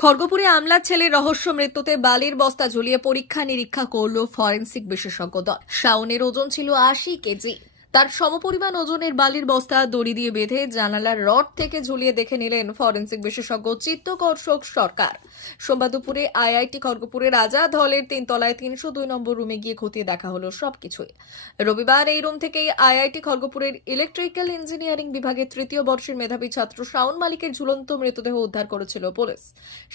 খড়গপুরে আমলার ছেলের রহস্য মৃত্যুতে বালির বস্তা ঝুলিয়ে পরীক্ষা নিরীক্ষা করল ফরেন্সিক বিশেষজ্ঞ দল। শাওনের ওজন ছিল আশি কেজি। তার সমপরিমাণ ওজনের বালির বস্তা, দড়ি দিয়ে বেঁধে জানালার রড থেকে ঝুলিয়ে দেখে নিলেন ফরেন্সিক বিশেষজ্ঞ চিত্তকর্ষক সরকার। সোমবার দুপুরে আইআইটি খড়গপুরের রাজা ধলের তিনতলায় তিনশো দুই নম্বর রুমে গিয়ে খতিয়ে দেখা হলো সবকিছুই। রবিবার এই রুম থেকেই আইআইটি খড়গপুরের ইলেকট্রিক্যাল ইঞ্জিনিয়ারিং বিভাগের তৃতীয় বর্ষের মেধাবী ছাত্র শাওন মালিকের ঝুলন্ত মৃতদেহ উদ্ধার করেছিল পুলিশ।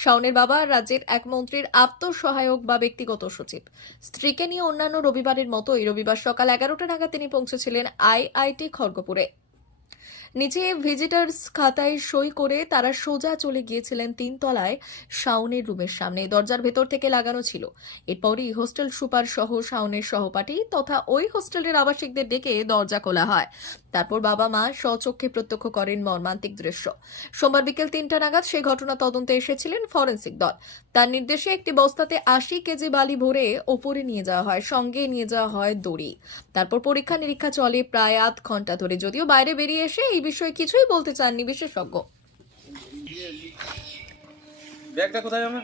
শাওনের বাবা রাজ্যের এক মন্ত্রীর আত্মসহায়ক বা ব্যক্তিগত সচিব। স্ত্রীকে নিয়ে অন্যান্য রবিবারের মতোই রবিবার সকাল এগারোটা নাগাদ তিনি পৌঁছেছিলেন আইআইটি খড়গপুরে নিচে ভিজিটার্স খাতায় সই করে তারা সোজা চলে গিয়েছিলেন তিনতলায় শাওনের রুমের সামনে। দরজার ভেতর থেকে লাগানো ছিল। এরপরই হোস্টেল সুপার সহ শাওনের সহপাঠী তথা ওই হোস্টেলের আবাসিকদের ডেকে দরজা খোলা হয়। তারপর বাবা মা স্বচক্ষে প্রত্যক্ষ করেন মর্মান্তিক দৃশ্য। সোমবার বিকেল তিনটা নাগাদ সেই ঘটনা তদন্তে এসেছিলেন ফরেন্সিক দল। তার নির্দেশে একটি বস্তাতে আশি কেজি বালি ভরে ওপরে নিয়ে যাওয়া হয়, সঙ্গে নিয়ে যাওয়া হয় দড়ি। তারপর পরীক্ষা নিরীক্ষা চলে প্রায় আধ ঘণ্টা ধরে। যদিও বাইরে বেরিয়ে এসে এই বিষয়ে কিছুই বলতে চাননি বিশেষজ্ঞ। ব্যাগটা কোথায় আমার